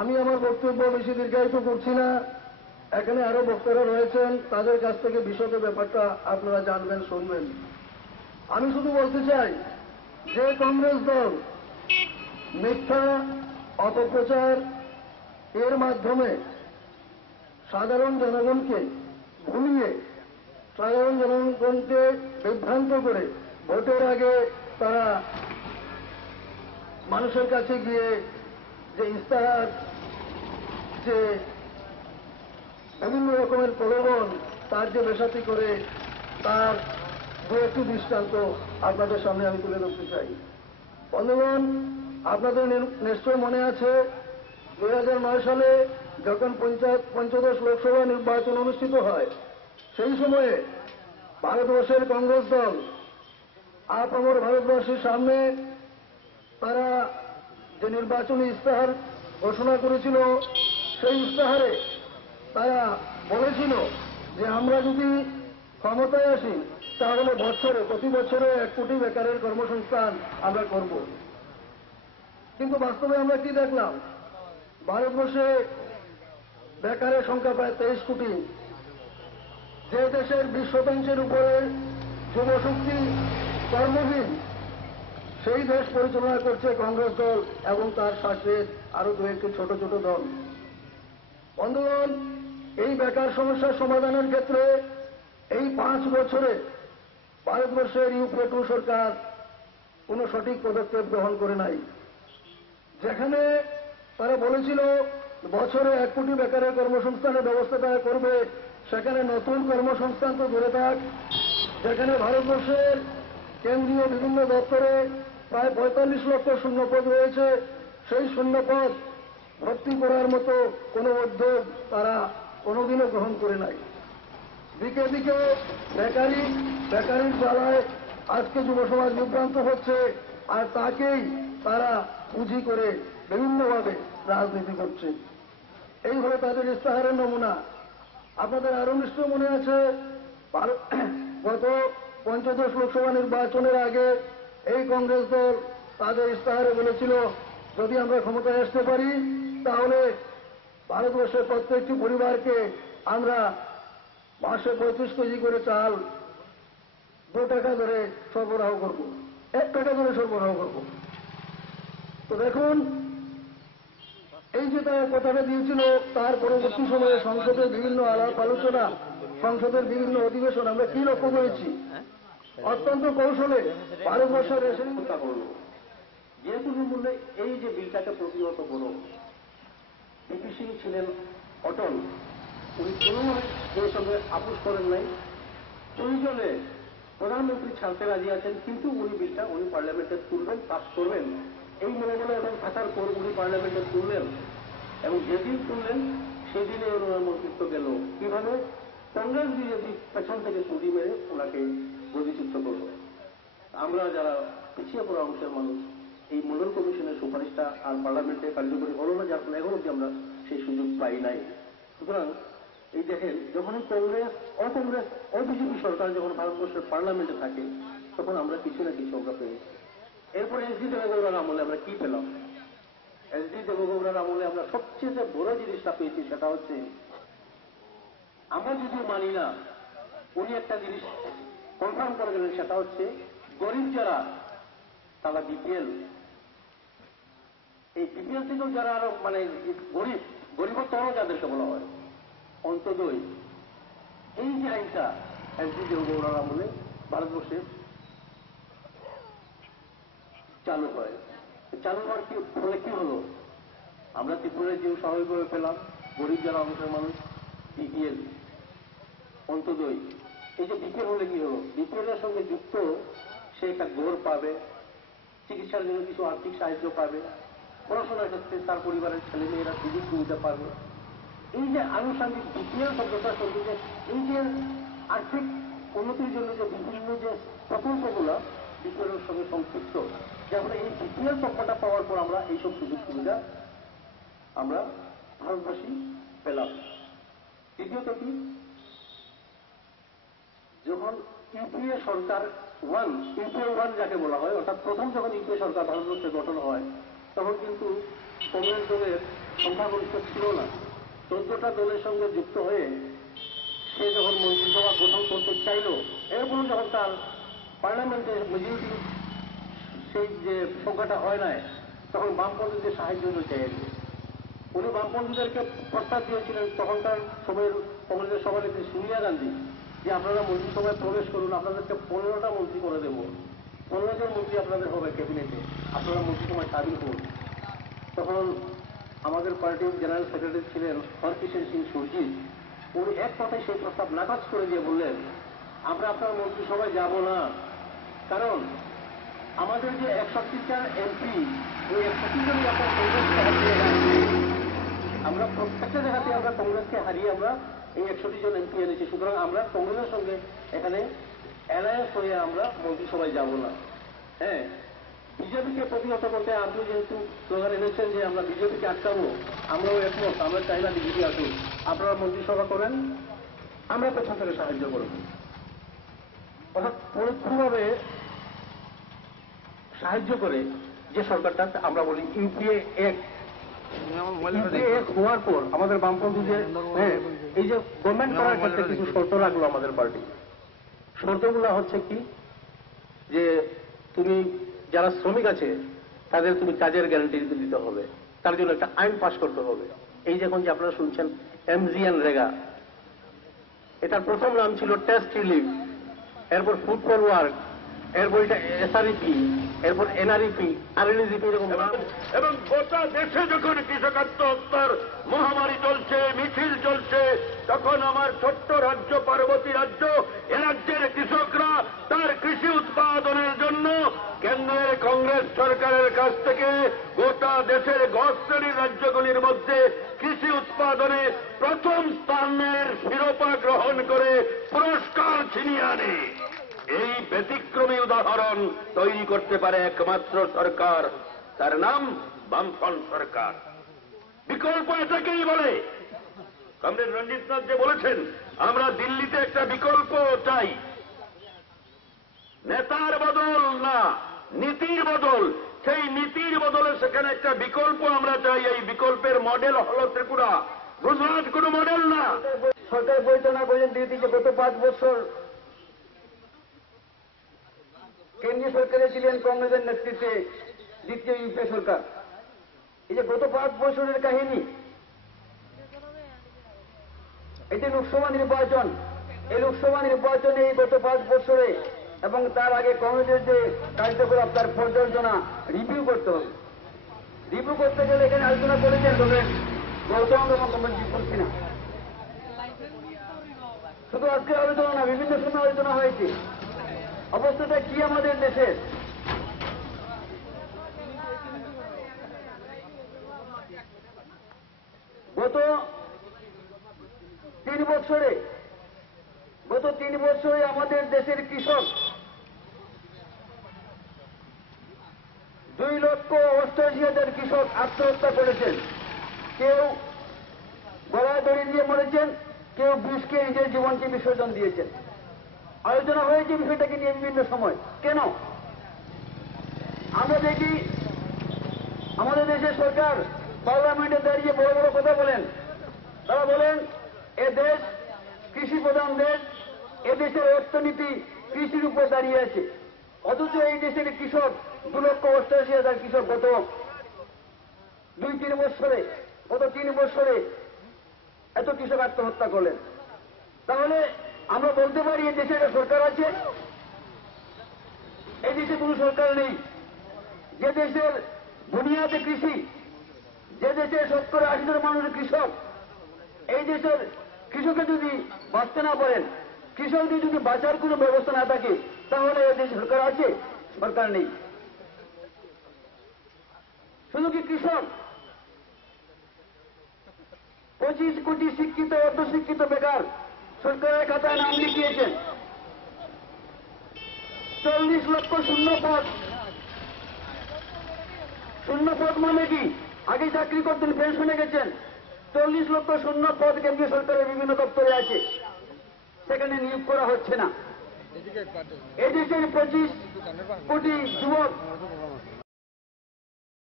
আমি আমার বক্তব্য বেশি দীর্ঘায়িত করছি না। এখানে আরো বক্তারা রয়েছেন, তাদের কাছ থেকে বিশদ ব্যাপারটা আপনারা জানবেন, শুনবেন। আমি শুধু বলতে চাই যে কংগ্রেস দল মিথ্যা অপপ্রচার এর মাধ্যমে সাধারণ জনগণকে ভুলিয়ে, সাধারণ জনগণকে বিভ্রান্ত করে ভোটের আগে তারা মানুষের কাছে গিয়ে যে ইস্তাহার, যে বিভিন্ন রকমের প্রলোভন, তার যে বেসাতি করে, তার দু একটি দৃষ্টান্ত আপনাদের সামনে আমি তুলে ধরতে চাই। বন্ধুগণ, আপনাদের নিশ্চয় মনে আছে 2009 সালে যখন পঞ্চদশ লোকসভা নির্বাচন অনুষ্ঠিত হয়, সেই সময়ে ভারতবর্ষের কংগ্রেস দল আপামর ভারতবর্ষের সামনে তারা যে নির্বাচনী ইস্তাহার ঘোষণা করেছিল, সেই ইস্তাহারে তারা বলেছিল যে আমরা যদি ক্ষমতায় আসি তাহলে প্রতি বছরে 1 কোটি বেকারের কর্মসংস্থান আমরা করব। কিন্তু বাস্তবে আমরা কি দেখলাম? ভারতবর্ষে বেকারের সংখ্যা প্রায় 23 কোটি। যে দেশের 20% উপরে যুবশক্তি কর্মহীন, সেই দেশ পরিচালনা করছে কংগ্রেস দল এবং তার সাথে আরো দু একটি ছোট ছোট দল। বন্ধুগণ, এই বেকার সমস্যার সমাধানের ক্ষেত্রে এই 5 বছরে ভারতবর্ষের ইউপিএ 2 সরকার কোন সঠিক পদক্ষেপ গ্রহণ করে নাই। যেখানে তারা বলেছিল বছরে 1 কোটি বেকারের কর্মসংস্থানের ব্যবস্থা তারা করবে, সেখানে নতুন কর্মসংস্থান তো দূরে থাক, যেখানে ভারতবর্ষের কেন্দ্রীয় বিভিন্ন দপ্তরে প্রায় 45 লক্ষ শূন্যপদ রয়েছে, সেই শূন্যপদ ভর্তি করার মতো কোনো উদ্যোগ তারা কোনোদিনও গ্রহণ করে নাই। দিকে দিকে বেকারির জ্বালায় আজকে যুব সমাজ বিভ্রান্ত হচ্ছে, আর তাকেই তারা পুঁজি করে বিভিন্নভাবে রাজনীতি করছে। এইভাবে তাদের ইস্তাহারের নমুনা। আপনাদের আরো নিশ্চয় মনে আছে, গত পঞ্চদশ লোকসভা নির্বাচনের আগে এই কংগ্রেস দল তাদের ইস্তাহারে বলেছিল যদি আমরা ক্ষমতায় আসতে পারি তাহলে ভারতবর্ষের প্রত্যেকটি পরিবারকে আমরা মাসে 35 কেজি করে চাল 2 টাকা ধরে সরবরাহ করব, 1 টাকা ধরে সরবরাহ করব। তো দেখুন, এই যে তারা কথাটা দিয়েছিল, তার পরবর্তী সময়ে সংসদের বিভিন্ন আলাপ আলোচনা, সংসদের বিভিন্ন অধিবেশন আমরা কি লক্ষ্য করেছি? অত্যন্ত কৌশলে ভারতবর্ষের রেশনিংটা করল। যেহেতু মূল্যে এই যে বিলটাকে প্রতিহত করো, বিপি সিং ছিলেন অটল, উনি কোনোভাবে এর সঙ্গে আপোষ করেন নাই। প্রয়োজনে প্রধানমন্ত্রী ছাড়তে রাজি আছেন, কিন্তু উনি বিলটা পার্লামেন্টে তুলবেন, পাস করবেন, এই মনোবলে এবং থাকার পর উনি পার্লামেন্টে তুললেন। এবং যেদিন তুললেন সেদিনে ওনার মন্ত্রিত্ব গেল। কিভাবে? কংগ্রেস বিজেপি পেছন থেকে চুরি মেরে ওনাকে গদিচ্যুত করল। আমরা যারা পিছিয়ে পড়া অংশের মানুষ, এই মূল্যায়ন কমিশনের সুপারিশটা আর পার্লামেন্টে কার্যকরী হল না, যার ফলে এখন অব্দি আমরা সেই সুযোগ পাই নাই। সুতরাং এই দেখেন, যখন অকংগ্রেস অবিজেপি সরকার যখন ভারতবর্ষের পার্লামেন্টে থাকে, তখন আমরা কিছু না কিছু আমরা পেয়েছি। এরপরে এসডি দেবেগৌড়ার আমলে আমরা কি পেলাম? এসডি দেবেগৌড়ার আমলে আমরা সবচেয়ে বড় জিনিসটা পেয়েছি, সেটা হচ্ছে আমরা যদিও মানি না, উনি একটা জিনিস কনফার্ম করে গেলেন, সেটা হচ্ছে গরিব যারা তারা বিপিএল, এই বিপিএল থেকেও যারা আরো গরিবতর যাদেরকে বলা হয় অন্তদয়, এই যে আইনটা এসডি দেবেগৌড়ার আমলে ভারতবর্ষে চালু হয়। চালু হওয়ার ফলে কি হলো? আমরা ত্রিপুরায় যে স্বাভাবিকভাবে পেলাম গরিব যারা অংশের মানুষ বিপিএল, অন্তদয়। এই যে বিপিএল হলে কি হলো? বিপিএল এর সঙ্গে যুক্ত সে একটা ঘর পাবে, চিকিৎসার জন্য কিছু আর্থিক সাহায্য পাবে, পড়াশোনার ক্ষেত্রে তার পরিবারের ছেলেমেয়েরা সুযোগ সুবিধা পাবে। এই যে আনুষঙ্গিক বিপিএল শব্দটার সঙ্গে যে এই যে আর্থিক উন্নতির জন্য যে বিভিন্ন যে প্রকল্পগুলো বিপিএলের সঙ্গে সংযুক্ত, যার ফলে এই বিপিএল তথ্যটা পাওয়ার পর আমরা এইসব সুযোগ সুবিধা আমরা ভারতবাসী পেলাম। দ্বিতীয়ত কি, যখন ইউপিএ সরকার ইউপিএ 1 যাকে বলা হয়, অর্থাৎ প্রথম যখন ইউপিএ সরকার ভারতবর্ষে গঠন হয়, তখন কিন্তু কংগ্রেস দলের সংখ্যাগরিষ্ঠ ছিল না। 14টা দলের সঙ্গে যুক্ত হয়ে সে যখন মন্ত্রিসভা গঠন করতে চাইল, এরপর যখন তার পার্লামেন্টে মেজরিটি সেই যে সংখ্যাটা হয় নাই, তখন বামপন্থীদের সাহায্য নিতে চাইছে। উনি বামপন্থীদেরকে প্রস্তাব দিয়েছিলেন তখনকার সময়ের কংগ্রেসের সভানেত্রী সোনিয়া গান্ধী, যে আপনারা মন্ত্রিসভায় প্রবেশ করুন, আপনাদেরকে 15টা মন্ত্রী করে দেব, 15 জন মন্ত্রী আপনাদের হবে ক্যাবিনেটে, আপনারা মন্ত্রিসভায় সামিল করুন। তখন আমাদের পার্টির জেনারেল সেক্রেটারি ছিলেন হরকিষেণ সিং সুরজিৎ, উনি এক কথায় সেই প্রস্তাব নাকচ করে দিয়ে বললেন, আমরা আপনার মন্ত্রিসভায় যাব না, কারণ আমাদের যে 61টা এমপি, ওই 61 জনই আপনার কংগ্রেসকে হারিয়ে আমরা প্রত্যেকটা জায়গাতে আমরা কংগ্রেসকে হারিয়ে আমরা এই 61 জন এমপি এনেছি। সুতরাং আমরা কংগ্রেসের সঙ্গে এখানে অ্যালায়েন্স হয়ে আমরা মন্ত্রিসভায় যাব না। হ্যাঁ, বিজেপিকে প্রতিহত করতে আপনি যেহেতু স্লোগান এনেছেন যে আমরা বিজেপিকে আটকাবো, আমরাও একমত, আমরা চাই না বিজেপি আসুন, আপনারা মন্ত্রিসভা করেন, আমরা পেছন থেকে সাহায্য করব। অর্থাৎ পরোক্ষভাবে সাহায্য করে যে সরকারটা আমরা বলি ইউপিএ এক হওয়ার পর আমাদের বামপন্থী যে এই যে গভর্নমেন্ট করার ক্ষেত্রে কিছু শর্ত রাখলো আমাদের পার্টি। শর্তগুলো হচ্ছে কি, যে তুমি যারা শ্রমিক আছে তাদের তুমি কাজের গ্যারান্টি দিতে হবে, তার জন্য একটা আইন পাস করতে হবে। এই যখন যে আপনারা শুনছেন MGNREGA, এটার প্রথম নাম ছিল টেস্ট রিলিফ, এরপর ফুড ফর ওয়ার্ক, এরপর এটা SREP, এরপর NREP, RLGP, এরকম। এবং গোটা দেশে যখন কৃষক আত্মহত্যার মহামারী চলছে, মিছিল চলছে, তখন আমার ছোট্ট রাজ্য পার্বতী রাজ্য, এ রাজ্যের কৃষকরা তার কৃষি উৎপাদনের জন্য কেন্দ্রের কংগ্রেস সরকারের কাছ থেকে গোটা দেশের গড় শ্রেণীর রাজ্যগুলির মধ্যে কৃষি উৎপাদনে প্রথম স্থানের শিরোপা গ্রহণ করে পুরস্কার ছিনিয়ে আনে। এই ব্যতিক্রমী উদাহরণ তৈরি করতে পারে একমাত্র সরকার, তার নাম বামফ্রন্ট সরকার। বিকল্প এটাকেই বলে। কমরেড রঞ্জিত নাথ যে বলেছেন আমরা দিল্লিতে একটা বিকল্প চাই, নেতার বদল না, নীতির বদল। সেই নীতির বদলে সেখানে একটা বিকল্প আমরা চাই। এই বিকল্পের মডেল হল ত্রিপুরা। গুজরাট কোনো মডেল না। সরকার পরিচালনা করেছেন দিল্লিতে গত 5 বছর কেন্দ্রীয় সরকারে ছিলেন কংগ্রেসের নেতৃত্বে দ্বিতীয় ইউপিএ সরকার। এই যে গত 5 বছরের কাহিনী, এটি লোকসভা নির্বাচন। এই লোকসভা নির্বাচনে এই গত 5 বছরে এবং তার আগে কংগ্রেসের যে কার্যকলাপ তার পর্যালোচনা রিভিউ করতে হবে। রিভিউ করতে গেলে এখানে আলোচনা করেছেন গৌতম এবং কমিটি করছি না, শুধু আজকে আলোচনা না, বিভিন্ন সময় আলোচনা হয়েছে। অবস্থাটা কি আমাদের দেশের? গত 3 বছরে আমাদের দেশের কৃষক 2,88,000 কৃষক আত্মহত্যা করেছেন। কেউ গলায় দড়ি দিয়ে মরেছেন, কেউ বিষকে নিজের জীবনকে বিসর্জন দিয়েছেন। আলোচনা হয়েছে বিষয়টাকে নিয়ে বিভিন্ন সময়। কেন? আমরা দেখি আমাদের দেশের সরকার পার্লামেন্টে দাঁড়িয়ে বড় বড় কথা বলেন। তারা বলেন এ দেশ কৃষি প্রধান দেশ, এ দেশের অর্থনীতি কৃষির উপর দাঁড়িয়ে আছে। অথচ এই দেশের কৃষক 2,88,000 কৃষক গত 2-3 বছরে, গত 3 বছরে এত কৃষক আত্মহত্যা করলেন। তাহলে আমরা বলতে পারি এই দেশে একটা সরকার আছে? এই দেশে কোনো সরকার নেই। যে দেশের বুনিয়াদে কৃষি, যে দেশের 70-80 মানুষ কৃষক, এই দেশের কৃষকে যদি বাঁচতে না পারেন, কৃষকদের যদি বাঁচার কোনো ব্যবস্থা না থাকে, তাহলে এই দেশে সরকার আছে? সরকার নেই। শুধু কি কৃষক? 25 কোটি শিক্ষিত অর্ধশিক্ষিত বেকার সরকারের খাতায় নাম লিখিয়েছেন। 40 লক্ষ শূন্য পদ। শূন্য পদ মানে কি? আগে চাকরি করতেন, পেনশনে গেছেন। 40 লক্ষ শূন্য পদ কেন্দ্রীয় সরকারের বিভিন্ন দপ্তরে আছে, সেখানে নিয়োগ করা হচ্ছে না। এই দেশের 25 কোটি যুবক